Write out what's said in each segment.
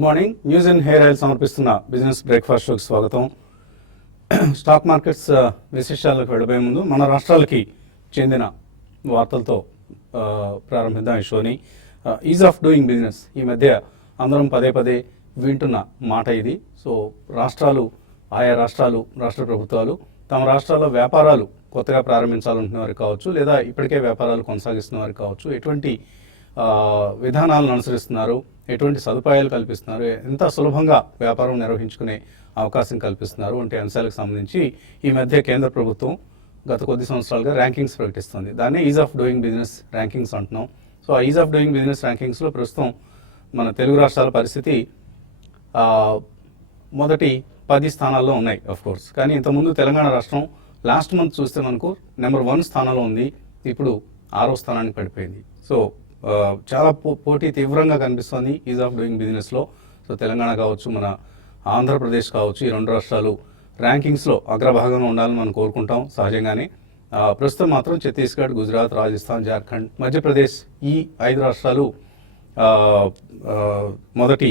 Good morning. News and hair oil సమర్పిస్తున్న business breakfast షోకి స్వాగతం. స్టాక్ మార్కెట్స్ విశేషాలకు వెళ్ళబోయే ముందు మన రాష్ట్రాలకి చెందిన వార్తలతో ప్రారంభిద్దాం ఈ షోని. ఈజ్ ఆఫ్ డూయింగ్ బిజినెస్ ఈ మధ్య అందరం పదే పదే వింటున్న మాట ఇది. సో ఆయా రాష్ట్రాలు రాష్ట్ర ప్రభుత్వాలు తమ రాష్ట్రాల్లో వ్యాపారాలు కొత్తగా ప్రారంభించాలనుకున్న వారికి కావచ్చు, లేదా ఇప్పటికే వ్యాపారాలు కొనసాగిస్తున్న వారికి కావచ్చు, ఎటువంటి విధానాలను అనుసరిస్తున్నారు, ఎటువంటి సదుపాయాలు కల్పిస్తున్నారు, ఎంత సులభంగా వ్యాపారం నిర్వహించుకునే అవకాశం కల్పిస్తున్నారు వంటి అంశాలకు సంబంధించి ఈ మధ్య కేంద్ర ప్రభుత్వం గత కొద్ది సంవత్సరాలుగా ర్యాంకింగ్స్ ప్రకటిస్తుంది. దాన్ని is of doing business rankings అంటున్నాం. సో ఆ ఈజ్ ఆఫ్ డూయింగ్ బిజినెస్ ర్యాంకింగ్స్లో ప్రస్తుతం మన తెలుగు రాష్ట్రాల పరిస్థితి మొదటి 10 స్థానాల్లో ఉన్నాయి ఆఫ్ కోర్స్. కానీ ఇంతకుముందు తెలంగాణ రాష్ట్రం లాస్ట్ మంత్ చూస్తే మనకు నెంబర్ 1 స్థానంలో ఉంది, ఇప్పుడు 6వ స్థానానికి పడిపోయింది. సో చాలా పోటీ తీవ్రంగా కనిపిస్తుంది ఈజ్ ఆఫ్ డూయింగ్ బిజినెస్లో. సో తెలంగాణ కావచ్చు, మన ఆంధ్రప్రదేశ్ కావచ్చు, ఈ 2 రాష్ట్రాలు ర్యాంకింగ్స్లో అగ్రభాగంలో ఉండాలని మనం కోరుకుంటాం సహజంగానే. ప్రస్తుతం మాత్రం ఛత్తీస్గఢ్, గుజరాత్, రాజస్థాన్, జార్ఖండ్, మధ్యప్రదేశ్ ఈ 5 రాష్ట్రాలు మొదటి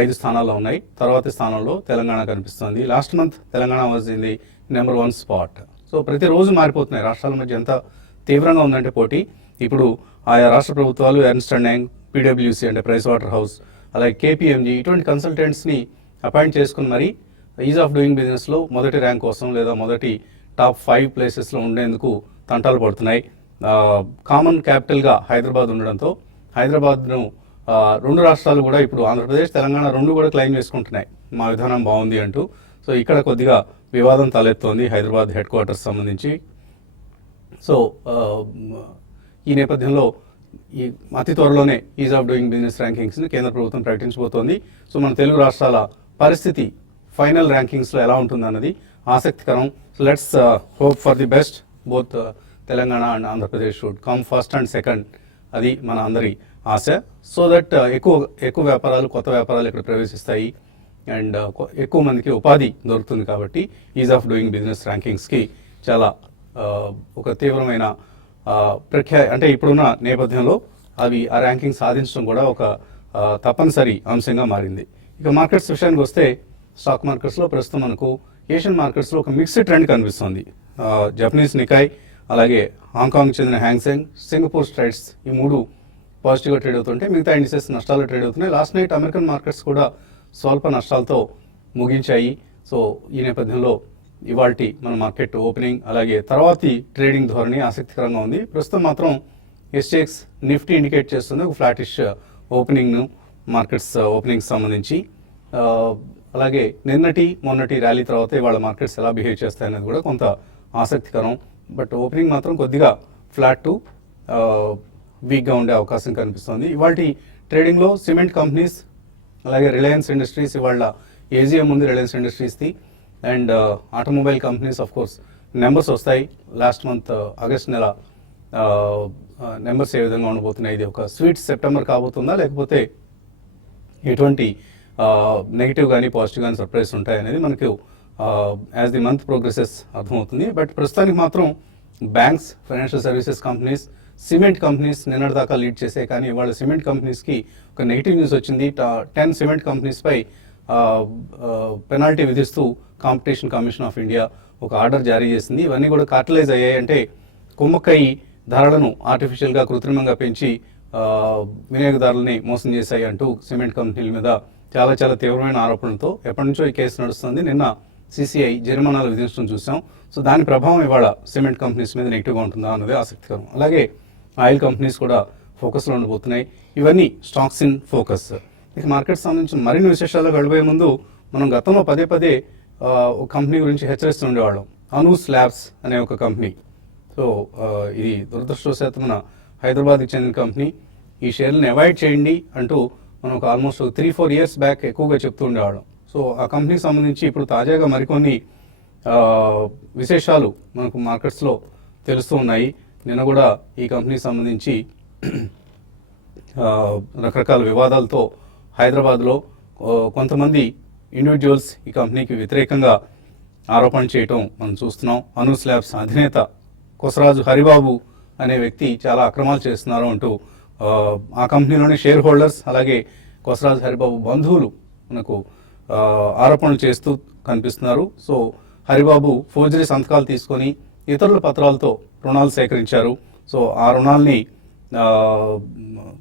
5 స్థానాల్లో ఉన్నాయి. తర్వాతి స్థానంలో తెలంగాణ కనిపిస్తుంది. Last month Telangana was in the number 1 spot. So ప్రతిరోజు మారిపోతున్నాయి రాష్ట్రాల మధ్య, ఎంత తీవ్రంగా ఉందంటే పోటీ. ఇప్పుడు ఆయా రాష్ట్ర ప్రభుత్వాలు ఎర్న్స్ట్ అండ్ యంగ్, PwC అంటే ప్రైస్ వాటర్ హౌస్, అలాగే KPMG ఇటువంటి కన్సల్టెంట్స్ని అపాయింట్ చేసుకుని మరి ఈజ్ ఆఫ్ డూయింగ్ బిజినెస్లో మొదటి ర్యాంక్ కోసం లేదా మొదటి టాప్ 5 ప్లేసెస్లో ఉండేందుకు తంటాలు పడుతున్నాయి. కామన్ క్యాపిటల్గా హైదరాబాద్ ఉండడంతో హైదరాబాద్ను 2 రాష్ట్రాలు కూడా ఇప్పుడు ఆంధ్రప్రదేశ్, తెలంగాణ 2 కూడా క్లెయిమ్ చేసుకుంటున్నాయి మా విధానం బాగుంది అంటూ. సో ఇక్కడ కొద్దిగా వివాదం తలెత్తోంది హైదరాబాద్ హెడ్ క్వార్టర్స్ సంబంధించి. సో ఈ నేపథ్యంలో ఈ అతి త్వరలోనే ఈజ్ ఆఫ్ డూయింగ్ బిజినెస్ ర్యాంకింగ్స్ని కేంద్ర ప్రభుత్వం ప్రకటించబోతోంది. సో మన తెలుగు రాష్ట్రాల పరిస్థితి ఫైనల్ ర్యాంకింగ్స్లో ఎలా ఉంటుందన్నది ఆసక్తికరం. So let's hope for the best. Both Telangana and Andhra Pradesh should come first and second. అది మన అందరి ఆశ. సో దట్ ఎక్కువ వ్యాపారాలు, కొత్త వ్యాపారాలు ఇక్కడ ప్రవేశిస్తాయి అండ్ ఎక్కువ మందికి ఉపాధి దొరుకుతుంది. కాబట్టి ఈజ్ ఆఫ్ డూయింగ్ బిజినెస్ ర్యాంకింగ్స్కి చాలా ఒక తీవ్రమైన అంటే ఇప్పుడున్న నేపథ్యంలో ఆ ర్యాంకింగ్ సాధించడం కూడా ఒక తప్పనిసరి అంశంగా మారింది. ఇక మార్కెట్స్ విషయానికి వస్తే స్టాక్ మార్కెట్స్లో ప్రస్తుతం మనకు ఏషియన్ మార్కెట్స్లో ఒక మిక్స్డ్ ట్రెండ్ కనిపిస్తుంది. జపనీస్ నికాయ్, అలాగే హాంకాంగ్ చెందిన హ్యాంగ్సెంగ్, సింగపూర్ స్ట్రైట్స్ ఈ 3 పాజిటివ్గా ట్రేడ్ అవుతుంటే మిగతా ఇండిసెస్ నష్టాలు ట్రేడ్ అవుతున్నాయి. లాస్ట్ నైట్ అమెరికన్ మార్కెట్స్ కూడా స్వల్ప నష్టాలతో ముగించాయి. సో ఈ నేపథ్యంలో ఇవాల్టి మన మార్కెట్ ఓపెనింగ్ అలాగే తర్వాతి ట్రేడింగ్ ధోరణి ఆసక్తికరంగా ఉంది. ప్రస్తుతం మాత్రం SGX నిఫ్టీ ఇండికేట్ చేస్తుంది ఒక ఫ్లాటిష్ ఓపెనింగ్ను మార్కెట్స్ ఓపెనింగ్ సంబంధించి. అలాగే మొన్నటి ర్యాలీ తర్వాత ఇవాళ మార్కెట్స్ ఎలా బిహేవ్ చేస్తాయనేది కూడా కొంత ఆసక్తికరం. బట్ ఓపెనింగ్ మాత్రం కొద్దిగా ఫ్లాట్ టు వీక్గా ఉండే అవకాశం కనిపిస్తుంది. ఇవాల్టి ట్రేడింగ్లో సిమెంట్ కంపెనీస్ అలాగే రిలయన్స్ ఇండస్ట్రీస్, ఇవాళ AGM ఉంది రిలయన్స్ ఇండస్ట్రీస్ది, and automobile companies of course numbers వస్తాయి. లాస్ట్ మంత్ ఆగస్ట్ నెల నెంబర్స్ ఏ విధంగా ఉండబోతున్నాయి, ఇది ఒక స్వీట్ సెప్టెంబర్ కాబోతుందా లేకపోతే ఎటువంటి నెగిటివ్ కానీ పాజిటివ్ కానీ సర్ప్రైజ్ ఉంటాయి అనేది మనకు యాజ్ ది మంత్ ప్రోగ్రెసెస్ అర్థమవుతుంది. బట్ ప్రస్తుతానికి మాత్రం banks, financial services companies, cement companies నిన్నటిదాకా లీడ్ చేసే, కానీ ఇవాళ సిమెంట్ కంపెనీస్కి ఒక నెగిటివ్ న్యూస్ వచ్చింది. 10 సిమెంట్ కంపెనీస్పై పెనాల్టీ విధిస్తూ కాంపిటీషన్ కమిషన్ ఆఫ్ ఇండియా ఒక ఆర్డర్ జారీ చేసింది. ఇవన్నీ కూడా కార్టలైజ్ అయ్యాయి, అంటే కుమ్మక్కయి ధరలను ఆర్టిఫిషియల్గా కృత్రిమంగా పెంచి వినియోగదారులని మోసం చేశాయి అంటూ సిమెంట్ కంపెనీల మీద చాలా తీవ్రమైన ఆరోపణలతో ఎప్పటి నుంచో ఈ కేసు నడుస్తుంది. నిన్న CCI జరిమానాలు విధించడం చూసాం. సో దాని ప్రభావం ఇవాళ సిమెంట్ కంపెనీస్ మీద నెగిటివ్గా ఉంటుందా అన్నది ఆసక్తికరం. అలాగే ఆయిల్ కంపెనీస్ కూడా ఫోకస్లో ఉండబోతున్నాయి. ఇవన్నీ స్టాక్స్ ఇన్ ఫోకస్. ఇక మార్కెట్ సంబంధించిన మరిన్ని విశేషాలకు వెళ్ళబోయే ముందు మనం గతంలో పదే ఒక కంపెనీ గురించి హెచ్చరిస్తుండేవాళ్ళం, అను స్లాబ్స్ అనే ఒక కంపెనీ. సో ఇది దురదృష్టవశాత్తు మన హైదరాబాద్కి చెందిన కంపెనీ. ఈ షేర్లను అవాయిడ్ చేయండి అంటూ మనం ఒక ఆల్మోస్ట్ 3-4 ఇయర్స్ బ్యాక్ ఎక్కువగా చెప్తూ ఉండేవాళ్ళం. సో ఆ కంపెనీకి సంబంధించి ఇప్పుడు తాజాగా మరికొన్ని విశేషాలు మనకు మార్కెట్స్లో తెలుస్తూ ఉన్నాయి. నిన్న కూడా ఈ కంపెనీకి సంబంధించి రకరకాల వివాదాలతో హైదరాబాద్లో కొంతమంది ఇండివిజువల్స్ ఈ కంపెనీకి వ్యతిరేకంగా ఆరోపణ చేయటం మనం చూస్తున్నాం. అను స్లాబ్స్ అధినేత కొసరాజు హరిబాబు అనే వ్యక్తి చాలా అక్రమాలు చేస్తున్నారు అంటూ ఆ కంపెనీలోని షేర్ హోల్డర్స్ అలాగే కొసరాజు హరిబాబు బంధువులు మనకు ఆరోపణలు చేస్తూ కనిపిస్తున్నారు. సో హరిబాబు ఫోర్జరీ సంతకాలు తీసుకొని ఇతరుల పత్రాలతో రుణాలు సేకరించారు. సో ఆ రుణాల్ని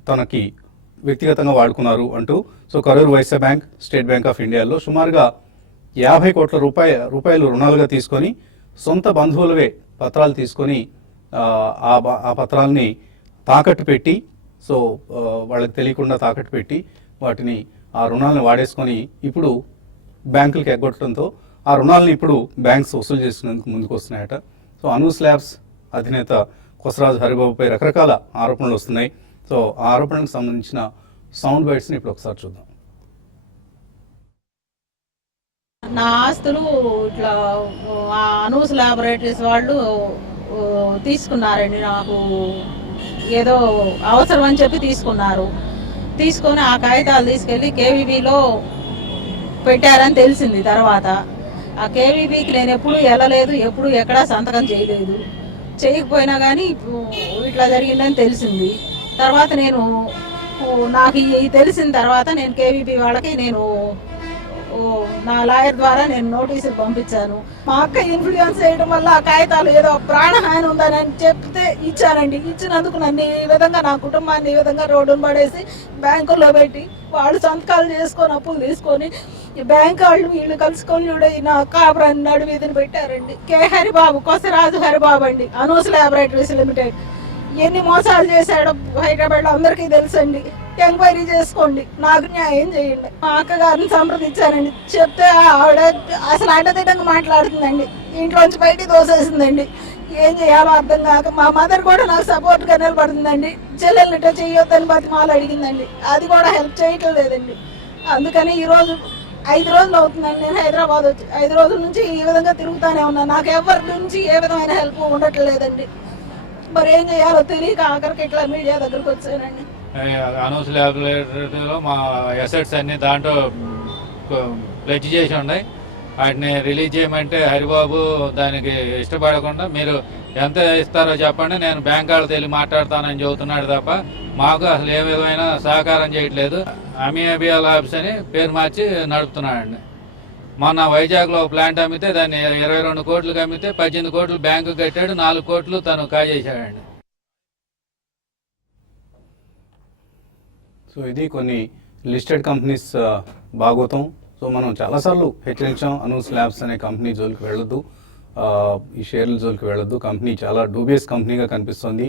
తనకి వ్యక్తిగతంగా వాడుకున్నారు అంటూ so Karur Vysya bank, State Bank of ఇండియాలో సుమారుగా 50 కోట్ల రూపాయలు రుణాలుగా తీసుకొని సొంత బంధువులవే పత్రాలు తీసుకొని ఆ పత్రాలని తాకట్టు పెట్టి సో వాళ్ళకి తెలియకుండా తాకట్టు పెట్టి వాటిని ఆ రుణాలను వాడేసుకొని ఇప్పుడు బ్యాంకులకి ఎగ్గొట్టడంతో ఆ రుణాలను ఇప్పుడు బ్యాంక్స్ వసూలు చేసుకునేందుకు ముందుకు వస్తున్నాయట. సో అనూస్ ల్యాబ్స్ అధినేత కొసరాజు హరిబాబుపై రకరకాల ఆరోపణలు వస్తున్నాయి. సో ఆ ఆరోపణలకు సంబంధించిన సౌండ్ బైట్స్ని ఇప్పుడు ఒకసారి చూద్దాం. నా ఆస్తులు ఇట్లా అనూస్ ల్యాబొరేటరీస్ వాళ్ళు తీసుకున్నారండి. నాకు ఏదో అవసరం అని చెప్పి తీసుకొని ఆ కాగితాలు తీసుకెళ్ళి కేవీబీలో పెట్టారని తెలిసింది. తర్వాత ఆ కేవీబీకి నేను ఎప్పుడు వెళ్ళలేదు, ఎప్పుడు ఎక్కడా సంతకం చేయకపోయినా కానీ ఇట్లా జరిగిందని తెలిసింది. తర్వాత నాకు తెలిసిన తర్వాత నేను కేవీబీ వాళ్ళకి నా లాయర్ ద్వారా నేను నోటీసులు పంపించాను. మా అక్క ఇన్ఫ్లుయెన్స్ చేయడం వల్ల ఆ కాగితాలు ఏదో ప్రాణహాని ఉందని చెప్తే ఇచ్చానండి. ఇచ్చినందుకు నన్ను ఈ విధంగా, నా కుటుంబాన్ని ఈ విధంగా రోడ్డును పడేసి బ్యాంకుల్లో పెట్టి వాళ్ళు సంతకాలు చేసుకొని అప్పులు తీసుకొని బ్యాంక్ వాళ్ళు వీళ్ళు కలుసుకొని నా కాపురాన్ని నడువీధిని పెట్టారండి. కే హరిబాబు, కొసరాజు హరిబాబు అండి, అనూస్ ల్యాబొరేటరీస్ లిమిటెడ్. ఎన్ని మోసాలు చేశాడో హైదరాబాద్లో అందరికీ తెలుసండి. ఎంక్వైరీ చేసుకోండి, నాకు న్యాయం చేయండి. మా అక్కగారిని సంప్రదించానండి. చెప్తే ఆవిడ అసలు అడ్డదిడ్డంగా మాట్లాడుతుందండి. ఇంట్లోంచి బయటికి దోసేసిందండి. ఏం చేయాలో అర్థం కాక మా మదర్ కూడా నాకు సపోర్ట్గా నిలబడుతుందండి. చెల్లెల్నిట చేయొద్దని బతిమాలు అడిగిందండి. అది కూడా హెల్ప్ చేయటం లేదండి. అందుకని ఈరోజు 5 రోజులు అవుతుందండి నేను హైదరాబాద్ వచ్చి. 5 రోజుల నుంచి ఈ విధంగా తిరుగుతానే ఉన్నాను. నాకు ఎవరి నుంచి ఏ విధమైన హెల్ప్ ఉండట్లేదండి. మరి ఏం చేయాలో తెలియక ఆఖరికి ఇట్లా మీడియా దగ్గరకు వచ్చానండి. అనూస్ ల్యాబొరేటరీలో మా అసెట్స్ అన్ని దాంట్లో ప్లెడ్జ్ చేసి ఉన్నాయి. వాటిని రిలీజ్ చేయమంటే హరిబాబు దానికి ఇష్టపడకుండా మీరు ఎంత ఇస్తారో చెప్పండి, నేను బ్యాంక్ వాళ్ళతో వెళ్ళి మాట్లాడతానని చెబుతున్నాడు తప్ప మాకు అసలు ఏ విధమైన సహకారం చేయట్లేదు. అమీబియా ల్యాబ్స్ అని పేరు మార్చి నడుపుతున్నాడండి. మొన్న వైజాగ్లో ప్లాంట్ అమ్మితే దాన్ని 22 కోట్లకు అమ్మితే 18 కోట్లు బ్యాంకు కట్టాడు, 4 కోట్లు తను కాజేశాడండి. సో ఇది కొన్ని లిస్టెడ్ కంపెనీస్ భాగోతం. సో మనం చాలాసార్లు హెచ్చరించాం, అనూస్ ల్యాబ్స్ అనే కంపెనీ జోలికి వెళ్ళొద్దు, ఈ షేర్ల జోలికి వెళ్ళొద్దు, కంపెనీ చాలా డూబియస్ కంపెనీగా కనిపిస్తుంది,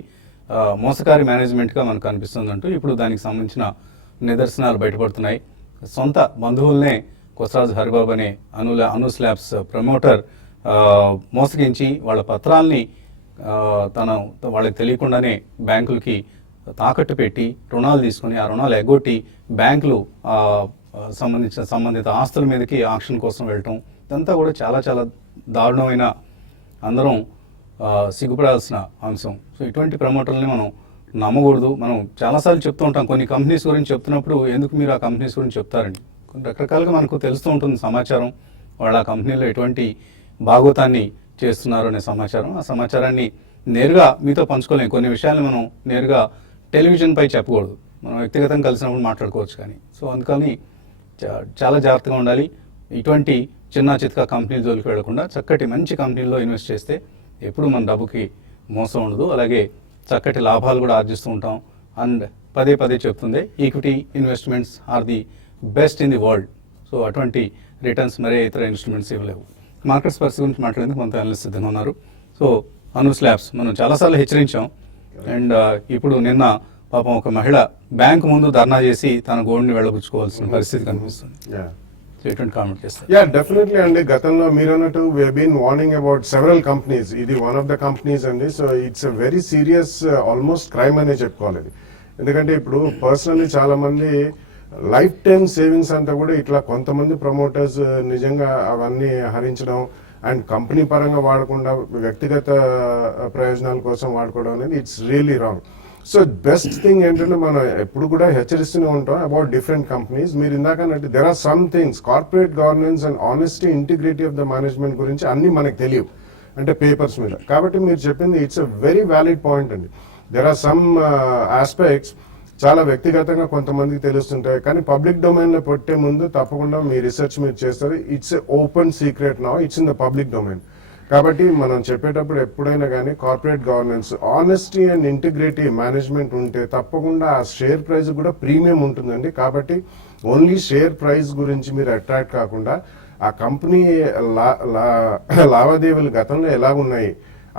మోసకారి మేనేజ్మెంట్గా మనకు కనిపిస్తుంది అంటూ ఇప్పుడు దానికి సంబంధించిన నిదర్శనాలు బయటపడుతున్నాయి. సొంత బంధువులనే కొసరాజు హరిబాబు అనే అనూస్ ల్యాబ్స్ ప్రమోటర్ మోసగించి వాళ్ళ పత్రాల్ని వాళ్ళకి తెలియకుండానే బ్యాంకులకి తాకట్టు పెట్టి రుణాలు తీసుకొని ఆ రుణాలు ఎగ్గొట్టి బ్యాంకులు సంబంధిత ఆస్తుల మీదకి ఆక్షన్ కోసం వెళ్ళటం, ఇదంతా కూడా చాలా చాలా దారుణమైన, అందరం సిగ్గుపడాల్సిన అంశం. సో ఇటువంటి ప్రమోటర్లని మనం నమ్మకూడదు. మనం చాలాసార్లు చెప్తూ ఉంటాం, కొన్ని కంపెనీస్ గురించి చెప్తున్నప్పుడు ఎందుకు మీరు ఆ కంపెనీస్ గురించి చెప్తారండి, కొన్ని రకరకాలుగా మనకు తెలుస్తూ ఉంటుంది సమాచారం, వాళ్ళ ఆ కంపెనీలో ఎటువంటి భాగోతాన్ని చేస్తున్నారు అనే సమాచారం. ఆ సమాచారాన్ని నేరుగా మీతో పంచుకోలేము. కొన్ని విషయాన్ని మనం నేరుగా టెలివిజన్పై చెప్పకూడదు, మనం వ్యక్తిగతంగా కలిసినప్పుడు మాట్లాడుకోవచ్చు కానీ. సో అందుకని చాలా జాగ్రత్తగా ఉండాలి. ఇటువంటి చిన్న చితక కంపెనీల జోలికి వెళ్లకుండా చక్కటి మంచి కంపెనీల్లో ఇన్వెస్ట్ చేస్తే ఎప్పుడు మన డబ్బుకి మోసం ఉండదు, అలాగే చక్కటి లాభాలు కూడా ఆర్జిస్తూ ఉంటాం. అండ్ పదే చెప్తుంది, equity investments are the best in the world. So అటువంటి రిటర్న్స్ మరే ఇతర ఇన్స్ట్రుమెంట్స్ ఇవ్వలేవు. మార్కెట్స్ పరిస్థితి గురించి మాట్లాడేందుకు కొంత అనలిస్ట్ సిద్ధంగా ఉన్నారు. సో అనూస్ ల్యాబ్స్ మనం చాలాసార్లు హెచ్చరించాం. అండ్ ఇప్పుడు నిన్న పాపం ఒక మహిళ బ్యాంక్ ముందు ధర్నా చేసి తన గోల్డ్ని వెళ్ళబుచ్చుకోవాల్సిన పరిస్థితి కనిపిస్తుంది. ఎటువంటి కామెంట్ చేస్తారు? యా, డెఫినెట్లీ అండి. గతంలో మీరు అన్నట్టు we been warning about several companies. ఇది వన్ ఆఫ్ ద కంపెనీస్ అండి. So it's a very serious almost crime అనే చెప్పుకోవాలి ఇది. ఎందుకంటే ఇప్పుడు పర్సనల్లీ చాలా మంది లైఫ్ టైమ్ సేవింగ్స్ అంతా కూడా ఇట్లా కొంతమంది ప్రమోటర్స్ నిజంగా అవన్నీ హరించడం అండ్ కంపెనీ పరంగా వాడకుండా వ్యక్తిగత ప్రయోజనాల కోసం వాడుకోవడం అనేది it's really wrong. So best thing ఏంటంటే మనం ఎప్పుడు కూడా హెచ్చరిస్తూనే ఉంటాం అబౌట్ డిఫరెంట్ కంపెనీస్. మీరు ఇందాక అంటే there are some things, corporate governance and honesty, integrity of the management గురించి అన్ని మనకు తెలియవు అంటే పేపర్స్ మీద. కాబట్టి మీరు చెప్పింది it's a very valid point అండి. There are some aspects. చాలా వ్యక్తిగతంగా కొంతమందికి తెలుస్తుంటాయి, కానీ పబ్లిక్ డొమైన్ లో పెట్టే ముందు తప్పకుండా మీ రీసెర్చ్ మీరు చేస్తారు. It's open secret now, it's in the public domain. కాబట్టి మనం చెప్పేటప్పుడు ఎప్పుడైనా కానీ corporate governance, honesty and integrity management ఉంటే తప్పకుండా ఆ షేర్ ప్రైస్ కూడా ప్రీమియం ఉంటుందండి. కాబట్టి ఓన్లీ షేర్ ప్రైస్ గురించి మీరు అట్రాక్ట్ కాకుండా ఆ కంపెనీ లావాదేవీలు గతంలో ఎలాగున్నాయి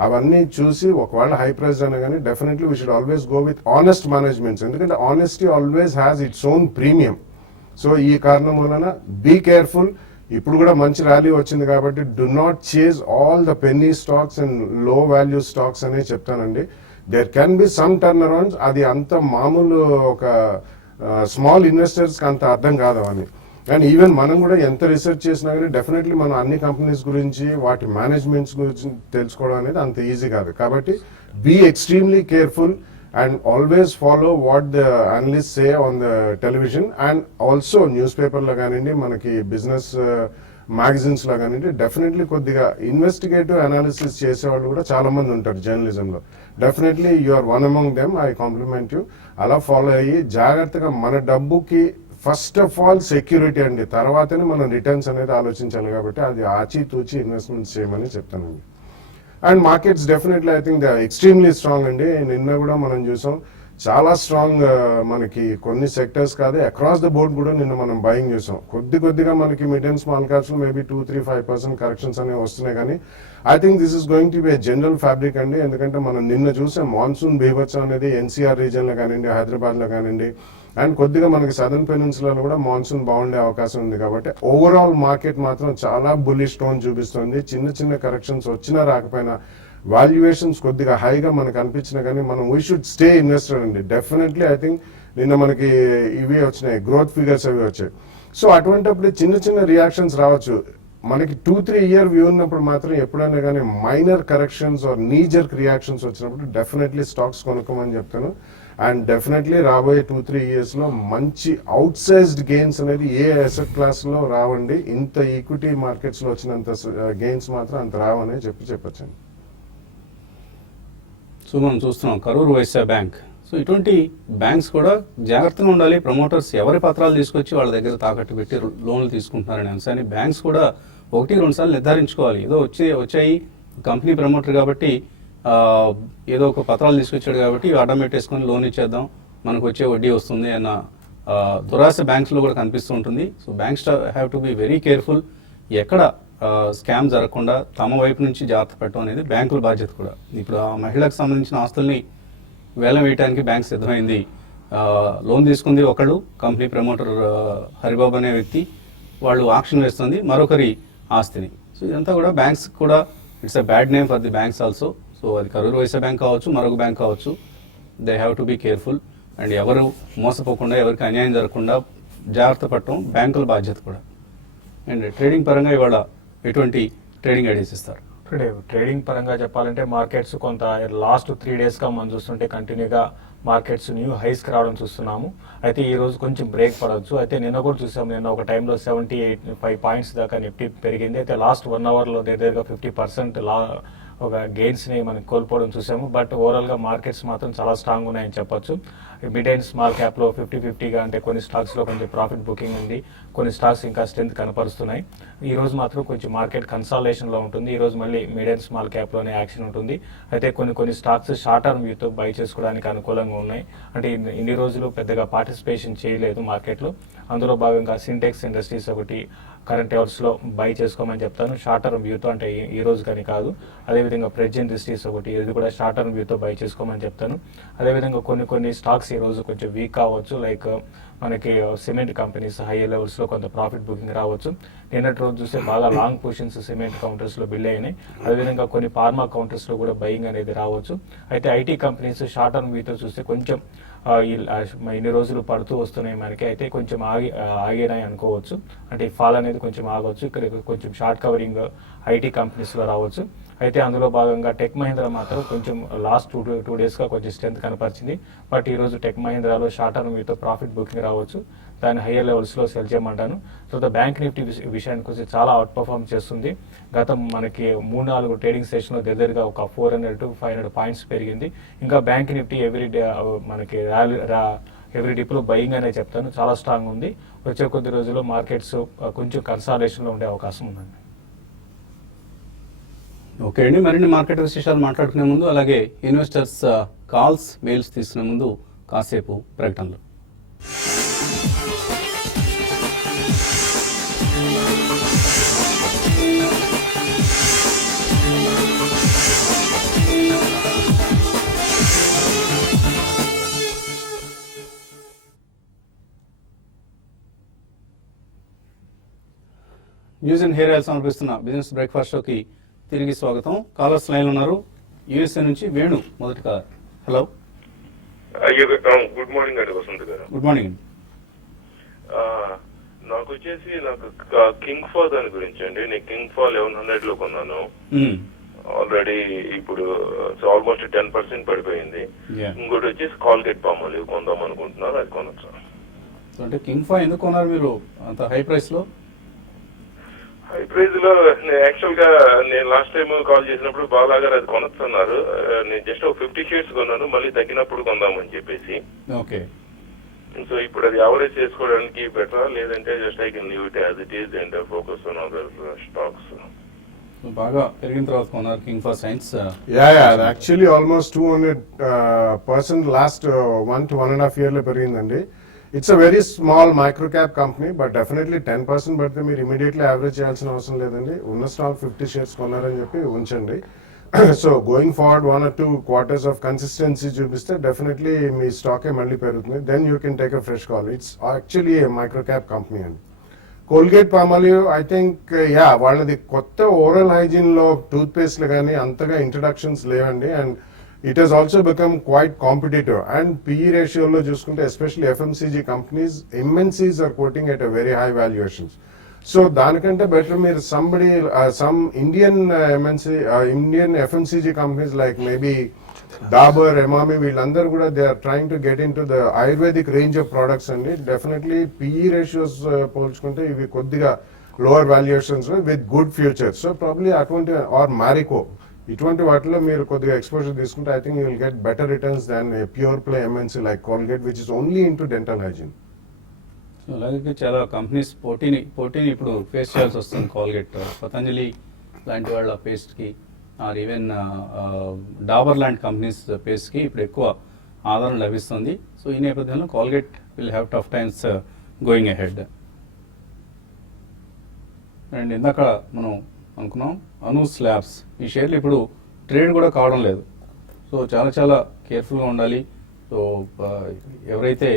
అవన్నీ చూసి, ఒకవేళ హై ప్రైస్ అయినా కానీ definitely we should always go with honest managements, ఎందుకంటే honesty always has its own premium. So ఈ కారణం వలన బీ కేర్ఫుల్. ఇప్పుడు కూడా మంచి ర్యాలీ వచ్చింది కాబట్టి do not chase all the penny stocks and low value stocks అనే చెప్తానండి. There can be some turn arounds, అది అంత మామూలు ఒక స్మాల్ ఇన్వెస్టర్స్కి అంత అర్థం కాదు అని. అండ్ ఈవెన్ మనం కూడా ఎంత రీసెర్చ్ చేసినా కానీ డెఫినెట్లీ మనం అన్ని కంపెనీస్ గురించి వాటి మేనేజ్మెంట్స్ గురించి తెలుసుకోవడం అనేది అంత ఈజీ కాదు. కాబట్టి be extremely careful and always follow what the analyst say on the television and also news పేపర్లో కానివ్వండి, మనకి బిజినెస్ మ్యాగజైన్స్ లో కానివ్వండి. డెఫినెట్లీ కొద్దిగా ఇన్వెస్టిగేటివ్ అనాలిసిస్ చేసేవాళ్ళు కూడా చాలా మంది ఉంటారు జర్నలిజంలో. Definitely you are one among them, I compliment you. అలా ఫాలో అయ్యి జాగ్రత్తగా మన డబ్బుకి ఫస్ట్ ఆఫ్ ఆల్ సెక్యూరిటీ అండి, తర్వాతనే మనం రిటర్న్స్ అనేది ఆలోచించాలి. కాబట్టి అది ఆచితూచి ఇన్వెస్ట్మెంట్స్ చేయమని చెప్తానండి. And markets definitely I think they are extremely strong అండి. నిన్న కూడా మనం చూసాం చాలా స్ట్రాంగ్, మనకి కొన్ని సెక్టర్స్ కాదు అక్రాస్ ద బోర్డ్ కూడా నిన్న మనం బయింగ్ చూసాం. కొద్దిగా మనకి mid and small caps maybe 2-3-5% corrections అనేవి వస్తున్నాయి, కానీ I think this is going to be A general fabric అండి. ఎందుకంటే మనం నిన్న చూసాం మాన్సూన్ బీభత్సం అనేది ఎన్సీఆర్ రీజియన్లో కానివ్వండి, హైదరాబాద్లో కానివ్వండి, అండ్ కొద్దిగా మనకి సదర్న్ పెనిన్సులాలో కూడా మాన్సూన్ బాగుండే అవకాశం ఉంది. కాబట్టి ఓవరాల్ మార్కెట్ మాత్రం చాలా బుల్లిష్ టోన్ చూపిస్తుంది. చిన్న కరెక్షన్స్ వచ్చినా రాకపోయినా, వాల్యుయేషన్స్ కొద్దిగా హైగా మనకు అనిపించినా కానీ మనం వీ షుడ్ స్టే ఇన్వెస్టెడ్ అండి. డెఫినెట్లీ ఐ థింక్ నిన్న మనకి ఇవి వచ్చినాయి, గ్రోత్ ఫిగర్స్ అవి వచ్చాయి. సో అటువంటిప్పుడు చిన్న రియాక్షన్స్ రావచ్చు. మనకి 2-3 ఇయర్ వ్యూ ఉన్నప్పుడు మాత్రం ఎప్పుడైనా కానీ minor corrections or knee jerk reactions వచ్చినప్పుడు డెఫినెట్లీ స్టాక్స్ కొనుక్కోమని చెప్తాను. అండ్ డెఫినెట్లీ రాబోయే 2-3 ఇయర్స్ లో మంచి అవుట్ సైజ్డ్ గెయిన్స్ అనేది ఏ అసెట్ క్లాస్ లో రావండి. ఇంత ఈక్విటీ మార్కెట్స్ లో వచ్చినంత గెయిన్స్ మాత్రం అంత రావని చెప్పొచ్చండి. సో మనం చూస్తున్నాం కరూర్ వైశ్య బ్యాంక్. సో ఇటువంటి బ్యాంక్స్ కూడా జాగ్రత్తగా ఉండాలి. ప్రమోటర్స్ ఎవరి పత్రాలు తీసుకొచ్చి వాళ్ళ దగ్గర తాకట్టు పెట్టి లోన్లు తీసుకుంటున్నారనే అంశాన్ని బ్యాంక్స్ కూడా 1-2 సార్లు నిర్ధారించుకోవాలి. ఏదో వచ్చాయి కంపెనీ ప్రమోటర్ కాబట్టి ఏదో ఒక పత్రాలు తీసుకొచ్చాడు కాబట్టి ఆటోమేట్ వేసుకొని లోన్ ఇచ్చేద్దాం, మనకు వచ్చే వడ్డీ వస్తుంది అన్న దురాశ బ్యాంక్స్లో కూడా కనిపిస్తూ ఉంటుంది. So banks have to be very careful. ఎక్కడ స్కామ్ జరగకుండా తమ వైపు నుంచి జాగ్రత్త పెట్టడం అనేది బ్యాంకుల బాధ్యత కూడా. ఇప్పుడు ఆ మహిళకు సంబంధించిన ఆస్తుల్ని వేలం వేయడానికి బ్యాంక్ సిద్ధమైంది. లోన్ తీసుకుంది ఒకళ్ళు, కంపెనీ ప్రమోటర్ హరిబాబు అనే వ్యక్తి, వాళ్ళు ఆక్షన్ వేస్తుంది మరొకరి ఆస్తిని. సో ఇదంతా కూడా బ్యాంక్స్ కూడా it's a bad name for the banks also. So అది కరూర్ వైశ్య బ్యాంక్ కావచ్చు, మరొక బ్యాంక్ కావచ్చు, they have to be careful. And ఎవరు మోసపోకుండా, ఎవరికి అన్యాయం జరగకుండా జాగ్రత్త పడటం బ్యాంకుల బాధ్యత కూడా. అండ్ ట్రేడింగ్ పరంగా ఇవాళ ఎటువంటి ట్రేడింగ్ ఐడియాస్ ఇస్తారు? ట్రేడింగ్ పరంగా చెప్పాలంటే మార్కెట్స్ కొంత లాస్ట్ 3 డేస్గా మనం చూస్తుంటే కంటిన్యూగా మార్కెట్స్ న్యూ హైస్కి రావడం చూస్తున్నాము. అయితే ఈ రోజు కొంచెం బ్రేక్ పడవచ్చు. అయితే నిన్న కూడా చూసాం, నిన్న ఒక టైంలో 75 పాయింట్స్ దాకా నిఫ్టీ పెరిగింది. అయితే లాస్ట్ 1 అవర్లో దగ్గరగా 50% ఒక గెయిన్స్ని మనం కోల్పోవడం చూసాము. బట్ ఓవరాల్గా మార్కెట్స్ మాత్రం చాలా స్ట్రాంగ్ ఉన్నాయని చెప్పొచ్చు. మిడ్ అండ్ స్మాల్ క్యాప్లో 50-50గా అంటే కొన్ని స్టాక్స్లో కొంచెం ప్రాఫిట్ బుకింగ్ ఉంది, కొన్ని స్టాక్స్ ఇంకా స్ట్రెంత్ కనపరుస్తున్నాయి. ఈ రోజు మాత్రం కొంచెం మార్కెట్ కన్సాలేషన్లో ఉంటుంది. ఈ రోజు మళ్ళీ మిడ్ అండ్ స్మాల్ క్యాప్లోనే యాక్షన్ ఉంటుంది. అయితే కొన్ని స్టాక్స్ షార్ట్ టర్మ్ వ్యూతో బై చేసుకోవడానికి అనుకూలంగా ఉన్నాయి. అంటే ఇన్ని రోజులు పెద్దగా పార్టిసిపేషన్ చేయలేదు మార్కెట్లో. అందులో భాగంగా సింటెక్స్ ఇండస్ట్రీస్ ఒకటి కరెంట్ అవర్స్లో బై చేసుకోమని చెప్తాను, షార్ట్ టర్మ్ వ్యూతో, అంటే ఈ రోజు కానీ కాదు. అదేవిధంగా ప్రెజ్ ఇండస్ట్రీస్ ఒకటి, ఇది కూడా షార్ట్ టర్మ్ వ్యూతో బై చేసుకోమని చెప్తాను. అదేవిధంగా కొన్ని స్టాక్స్ ఈ రోజు కొంచెం వీక్ కావచ్చు, లైక్ మనకి సిమెంట్ కంపెనీస్ హైయర్ లెవెల్స్లో కొంత ప్రాఫిట్ బుకింగ్ రావచ్చు. నిన్నటి రోజు చూస్తే బాగా లాంగ్ పొజిషన్స్ సిమెంట్ కౌంటర్స్లో బిల్డ్ అయినాయి. అదేవిధంగా కొన్ని ఫార్మా కౌంటర్స్లో కూడా బయింగ్ అనేది రావచ్చు. అయితే ఐటీ కంపెనీస్ షార్ట్ టర్మ్ వ్యూతో చూస్తే కొంచెం ఇన్ని రోజులు పడుతూ వస్తున్నాయి మనకి. అయితే కొంచెం ఆగినాయి అనుకోవచ్చు, అంటే ఈ ఫాల్ అనేది కొంచెం ఆగవచ్చు. ఇక్కడ కొంచెం షార్ట్ కవరింగ్ ఐటీ కంపెనీస్లో రావచ్చు. అయితే అందులో భాగంగా టెక్ మహీంద్రా మాత్రం కొంచెం లాస్ట్ 2 డేస్గా కొంచెం స్ట్రెంత్ కనపరిచింది. బట్ ఈరోజు టెక్ మహీంద్రాలో షార్ట్ టర్మ్ మీతో ప్రాఫిట్ బుకింగ్ రావచ్చు, దాన్ని హయ్యర్ లెవెల్స్లో సెల్ చేయమంటాను. తర్వాత బ్యాంక్ నిఫ్టీ విషయానికి వచ్చి చాలా అవుట్ పర్ఫార్మ్ చేస్తుంది. గతం మనకి 3-4 ట్రేడింగ్ సెషన్లో దగ్గరగా ఒక 400 to 500 పాయింట్స్ పెరిగింది. ఇంకా బ్యాంక్ నిఫ్టీ ఎవ్రీ డే మనకి ఎవ్రీ డిప్లో బయింగ్ అనే చెప్తాను, చాలా స్ట్రాంగ్ ఉంది. వచ్చే కొద్ది రోజుల్లో మార్కెట్స్ కొంచెం కన్సాలిడేషన్లో ఉండే అవకాశం ఉందండి. ఓకే అండి, మరిన్ని మార్కెట్ విశేషాలు మాట్లాడుకునే ముందు అలాగే ఇన్వెస్టర్స్ కాల్స్ మెయిల్స్ తీసుకునే ముందు కాసేపు ప్రకటనలు. న్యూస్ అండ్ హెయిర్ ఆయిల్ సమర్పిస్తున్న బిజినెస్ బ్రేక్ఫాస్ట్ షోకి తిరిగి స్వాగతం. కాలర్స్ లైన్ ఉన్నారు. యూఎస్ఏ నుంచి వేణు మొదటి కాలర్. హలో, గుడ్ మార్నింగ్ అండి వసంత్ గారు. గుడ్ మార్నింగ్ అండి. నాకు వచ్చేసి కింగ్ ఫాల్ దాని గురించి అండి. నేను కింగ్ ఫాల్ 1100 లో కొన్నాను ఆల్రెడీ. ఇప్పుడు ఆల్మోస్ట్ 10% పడిపోయింది. ఇంకోటి వచ్చేసి కాల్గేట్ పామాలివ్ కొందాం అనుకుంటున్నారు, అది కొనొచ్చు. అంటే కింగ్ ఫాల్ ఎందుకు కొన్నారు మీరు అంత హై ప్రైస్ లో? హై ప్రైజ్ లో యాక్చువల్ గా నేను లాస్ట్ టైం కాల్ చేసినప్పుడు బాలా గారు అది కొనొచ్చన్నారు. నేను జస్ట్ ఒక 50 షేర్స్ కొన్నాను, మళ్ళీ తగ్గినప్పుడు కొందామని చెప్పేసి. ఓకే, సో ఇప్పుడు అది యావరేజ్ చేసుకోవడానికి బెటరా, లేదంటే just I can leave it as it is and focus on other stocks? బాగా పెరిగిన తర్వాత కొన్నారు Kingfa Science. Actually almost 200% last 1 to 1.5 year లో పెరిగిందండి. It's a very small micro cap company, but definitely 10% పడితే మీరు ఇమీడియట్లీ యావరేజ్ చేయాల్సిన అవసరం లేదండి. ఉన్న స్టాక్ 50 షేర్స్ కొన్నారని చెప్పి ఉంచండి. So going forward 1 or 2 quarters of consistency చూపిస్తే డెఫినెట్లీ మీ స్టాకే మళ్ళీ పెరుగుతుంది. Then you can take a fresh call. It's actually micro cap company అండి. కోల్గేట్ పామాలివ్ ఐ థింక్ వాళ్ళది కొత్త ఓరల్ హైజీన్ లో టూత్ పేస్ట్లు కానీ అంతగా ఇంట్రడక్షన్స్ లేవండి. And it has also become quite competitive, and PE ratio lo chusukunte especially FMCG companies, MNCs are quoting at a very high valuations. So danikante better meer somebody some Indian MNC Indian FMCG companies like maybe Dabur, Emami, వీళ్ళందరూ కూడా they are trying to get into the Ayurvedic range of products అండి. Definitely PE ratios పోల్చుకుంటే ఇవి కొద్దిగా lower valuations with good futures. So probably అటువంటి or Marico ఇటువంటి వాటిలో మీరు కొద్దిగా ఎక్స్పోజర్ తీసుకుంటే I think you will get better returns than A pure play MNC like Colgate which is only into dental hygiene. అలాగే చాలా కంపెనీస్ పోటీని ఇప్పుడు ఫేస్ చేయాల్సి వస్తుంది. కోల్గేట్, పతంజలి లాంటి వాళ్ళ పేస్ట్కి ఆర్ ఈవెన్ డాబర్ లాంటి కంపెనీస్ పేస్ట్కి ఇప్పుడు ఎక్కువ ఆదరణ లభిస్తుంది. సో ఈ నేపథ్యంలో Colgate will have tough times going ahead. And ఇందాక మనం అనుకున్నాం అను స్లాబ్స్, ఈ షేర్లు ఇప్పుడు ట్రేడ్ కూడా కావడం లేదు. సో చాలా కేర్ఫుల్గా ఉండాలి. సో ఎవరైతే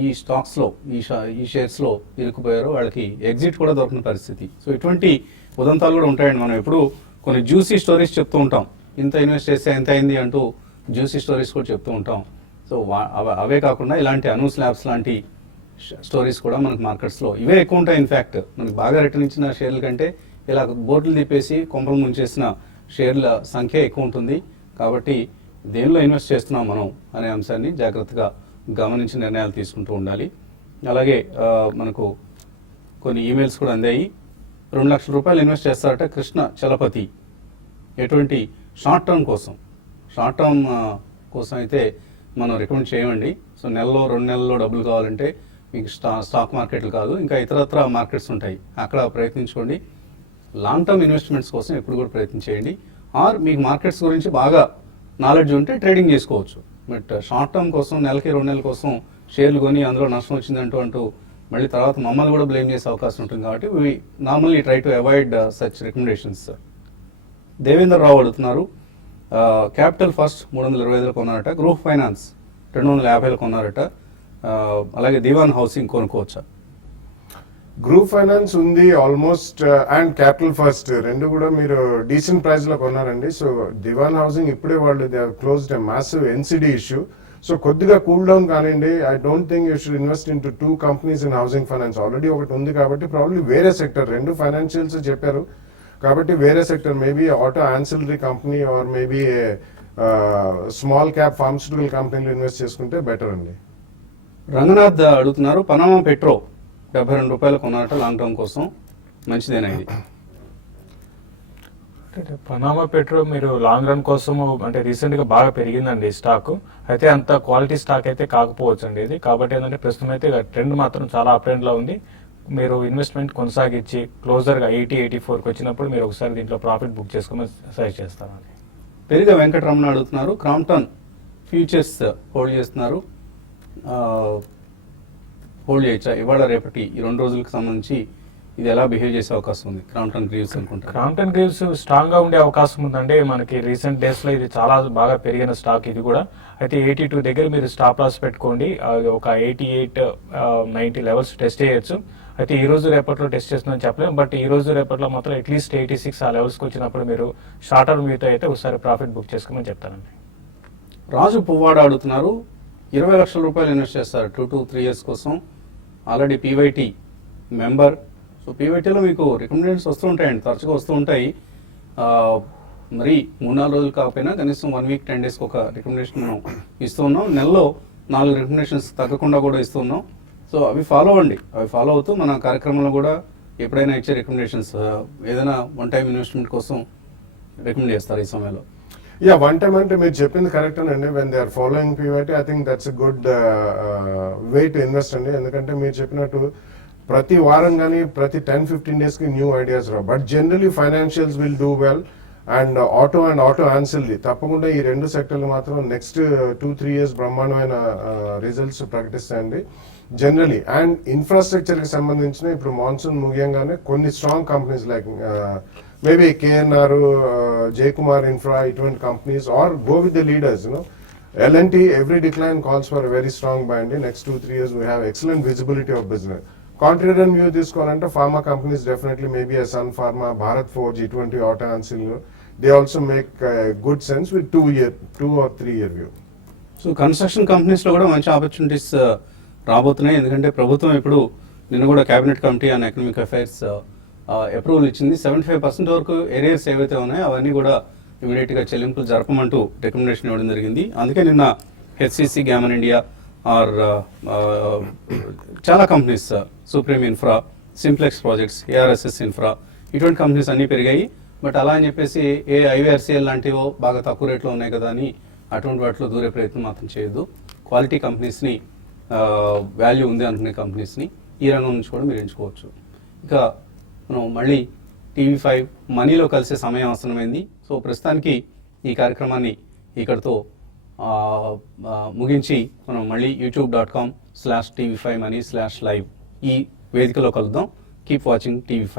ఈ స్టాక్స్లో ఈ షేర్స్లో ఇరుక్కుపోయారో వాళ్ళకి ఎగ్జిట్ కూడా దొరకని పరిస్థితి. సో ఇటువంటి ఉదంతాలు కూడా ఉంటాయండి. మనం ఎప్పుడు కొన్ని జ్యూసీ స్టోరీస్ చెప్తూ ఉంటాం, ఇంత ఇన్వెస్ట్ చేస్తే ఎంత అయింది అంటూ జ్యూసీ స్టోరీస్ కూడా చెప్తూ ఉంటాం. సో అవే కాకుండా ఇలాంటి అను స్లాబ్స్ లాంటి స్టోరీస్ కూడా మనకు మార్కెట్స్లో ఇవే ఎక్కువ ఉంటాయి. ఇన్ఫ్యాక్ట్ మనకి బాగా రిటర్న్ ఇచ్చిన షేర్ల కంటే ఇలా బోర్డులు తిప్పేసి కొంపలు ముంచేసిన షేర్ల సంఖ్య ఎక్కువ ఉంటుంది. కాబట్టి దేనిలో ఇన్వెస్ట్ చేస్తున్నాం మనం అనే అంశాన్ని జాగ్రత్తగా గమనించి నిర్ణయాలు తీసుకుంటూ ఉండాలి. అలాగే మనకు కొన్ని ఈమెయిల్స్ కూడా అందాయి. 2 లక్షల రూపాయలు ఇన్వెస్ట్ చేస్తారట కృష్ణ చలపతి. ఎటువంటి షార్ట్ టర్మ్ కోసం అయితే మనం రికమెండ్ చేయమండి. సో నెలలో 2 నెలల్లో డబ్బులు కావాలంటే మీకు స్టాక్ మార్కెట్లు కాదు, ఇంకా ఇతరత్ర మార్కెట్స్ ఉంటాయి, అక్కడ ప్రయత్నించుకోండి. లాంగ్ టర్మ్ ఇన్వెస్ట్మెంట్స్ కోసం ఎప్పుడు కూడా ప్రయత్నం చేయండి. ఆర్ మీకు మార్కెట్స్ గురించి బాగా నాలెడ్జ్ ఉంటే ట్రేడింగ్ చేసుకోవచ్చు. బట్ షార్ట్ టర్మ్ కోసం నెలకి 2 నెలల కోసం షేర్లు కొని అందులో నష్టం వచ్చిందంటూ మళ్ళీ తర్వాత మమ్మల్ని కూడా బ్లేమ్ చేసే అవకాశం ఉంటుంది. కాబట్టి we normally try to avoid such recommendations. Devender Rao అడుగుతున్నారు, క్యాపిటల్ ఫస్ట్ 325 కొన్నారట, గ్రూప్ ఫైనాన్స్ 250 కొన్నారట, అలాగే దివాన్ హౌసింగ్ కొనుక్కోవచ్చా? గ్రూప్ ఫైనాన్స్ ఉంది ఆల్మోస్ట్ అండ్ క్యాపిటల్ ఫస్ట్ రెండు కూడా మీరు డీసెంట్ ప్రైస్ లో కొన్నారండి. సో దివాన్ హౌసింగ్ ఇప్పుడే వాళ్ళు they have closed a massive NCD issue. So కొద్దిగా కూల్ డౌన్ కానివ్వండి. I don't think you should invest in 2 companies in housing finance. Already ఒకటి ఉంది కాబట్టి ప్రాబ్లీ వేరే సెక్టర్, 2 ఫైనాన్షియల్స్ చెప్పారు కాబట్టి వేరే sector maybe auto ancillary company or maybe small cap pharmaceutical కంపెనీలో ఇన్వెస్ట్ చేసుకుంటే బెటర్ అండి. రంగనాథ్ అడుగుతున్నారు, పనామా పెట్రో 72 రూపాయలు కొన్నారట లాంగ్ టర్మ్ కోసం, మంచిదేనా ఇది? అంటే పనామా పెట్రో మీరు లాంగ్ రన్ కోసము అంటే రీసెంట్గా బాగా పెరిగిందండి స్టాక్. అయితే అంత క్వాలిటీ స్టాక్ అయితే కాకపోవచ్చు అండి ఇది. కాబట్టి ఏంటంటే ప్రస్తుతం అయితే ట్రెండ్ మాత్రం చాలా అప్ ట్రెండ్లో ఉంది. మీరు ఇన్వెస్ట్మెంట్ కొనసాగించి క్లోజర్గా 80-84కి వచ్చినప్పుడు మీరు ఒకసారి దీంట్లో ప్రాఫిట్ బుక్ చేసుకోమని సజెస్ట్ చేస్తానండి. పెరిగా వెంకటరమణ అడుగుతున్నారు, క్రాంప్టన్ ఫ్యూచర్స్ హోల్డ్ చేస్తున్నారు, హోల్డ్ చేయొచ్చా ఇవాళ రేపటి ఈ 2 రోజులకు సంబంధించి ఇది ఎలా బిహేవ్ చేసే అవకాశం ఉంది క్రాంప్టన్ గ్రీవ్స్ అనుకుంటారు? క్రాంప్టన్ గ్రీవ్స్ స్ట్రాంగ్ గా ఉండే అవకాశం ఉందండి. మనకి రీసెంట్ డేస్ లో ఇది చాలా బాగా పెరిగిన స్టాక్ ఇది కూడా. అయితే 82 దగ్గర మీరు స్టాప్ లాస్ పెట్టుకోండి. అది ఒక 88-90 లెవెల్స్ టెస్ట్ చేయొచ్చు. అయితే ఈ రోజు రేపట్లో టెస్ట్ చేస్తుందని చెప్పలేము, బట్ ఈ రోజు రేపట్లో మాత్రం అట్లీస్ట్ 86 ఆ లెవెల్స్కి వచ్చినప్పుడు మీరు షార్ట్ టర్మ్ వ్యూతో అయితే ఒకసారి ప్రాఫిట్ బుక్ చేసుకోమని చెప్తానండి. రాజు పువ్వాడ అడుగుతున్నారు, 20 లక్షల రూపాయలు ఇన్వెస్ట్ చేస్తారు 2 to 3 years కోసం, ఆల్రెడీ పీవైటీ మెంబర్. సో పీవైటీలో మీకు రికమెండేషన్స్ వస్తూ ఉంటాయండి, తరచుగా వస్తూ ఉంటాయి. మరి 3-4 రోజులు కాకపోయినా కనీసం 1 week 10 daysకి ఒక రికమెండేషన్ మనం ఇస్తూ ఉన్నాం. నెలలో 4 రికమెండేషన్స్ తగ్గకుండా కూడా ఇస్తూ ఉన్నాం. సో అవి ఫాలో అవ్వండి, అవి ఫాలో అవుతూ మన కార్యక్రమంలో కూడా ఎప్పుడైనా ఇచ్చే రికమెండేషన్స్ ఏదైనా వన్ టైం ఇన్వెస్ట్మెంట్ కోసం రికమెండ్ చేస్తారు ఈ సమయంలో. యా, వన్ టైం అంటే మీరు చెప్పింది కరెక్ట్ అండి. When they are following PYT I think that's good way to invest అండి. ఎందుకంటే మీరు చెప్పినట్టు ప్రతి వారం కానీ ప్రతి 10-15 డేస్కి న్యూ ఐడియాస్ రావు. But generally financials will do well and auto ఆన్సిల్ది తప్పకుండా ఈ 2 సెక్టర్లు మాత్రం నెక్స్ట్ 2-3 years బ్రహ్మాండమైన రిజల్ట్స్ ప్రకటిస్తాయండి జనరలీ. అండ్ ఇన్ఫ్రాస్ట్రక్చర్కి సంబంధించిన ఇప్పుడు మాన్సూన్ ముగియంగానే కొన్ని strong companies like maybe KNR, Jayakumar infra, ఇటువంటి companies are go with the leaders L&T. Every decline calls for a very strong buy. Next 2-3 years we have excellent visibility of business. Contractor view తీసుకోవాలంటే pharma companies definitely maybe Sun Pharma, Bharat Forge, ఇటువంటి auto ఆన్సిల్ they also make good sense with 2 or 3 year view. So construction కంపెనీస్లో కూడా మంచి opportunities రాబోతున్నాయి. ఎందుకంటే ప్రభుత్వం ఇప్పుడు నిన్న కూడా cabinet committee on economic affairs approval ఇచ్చింది. 75% వరకు ఏరియాస్ ఏవైతే ఉన్నాయో అవన్నీ కూడా ఇమీడియట్గా చెల్లింపులు జరపమంటూ రికమెండేషన్ ఇవ్వడం జరిగింది. అందుకే నిన్న HCC, గ్యామన్ ఇండియా ఆర్ చాలా companies, supreme infra, simplex projects, ARSS infra, ఇటువంటి కంపెనీస్ అన్నీ పెరిగాయి. బట్ అలా అని చెప్పేసి IVRCL లాంటివో బాగా తక్కువ రేట్లో ఉన్నాయి కదా అని అటువంటి వాటిలో దూరే ప్రయత్నం మాత్రం చేయొద్దు. క్వాలిటీ కంపెనీస్ని, వాల్యూ ఉంది అనుకునే కంపెనీస్ని ఈ రంగం నుంచి కూడా మీరు ఎంచుకోవచ్చు. ఇక మనం మళ్ళీ TV5 మనీలో కలిసే సమయం అవసరమైంది. సో ప్రస్తుతానికి ఈ కార్యక్రమాన్ని ఇక్కడితో ముగించి మనం మళ్ళీ youtube.com/TV5money/live ఈ వేదికలో కలుద్దాం. Keep watching TV5.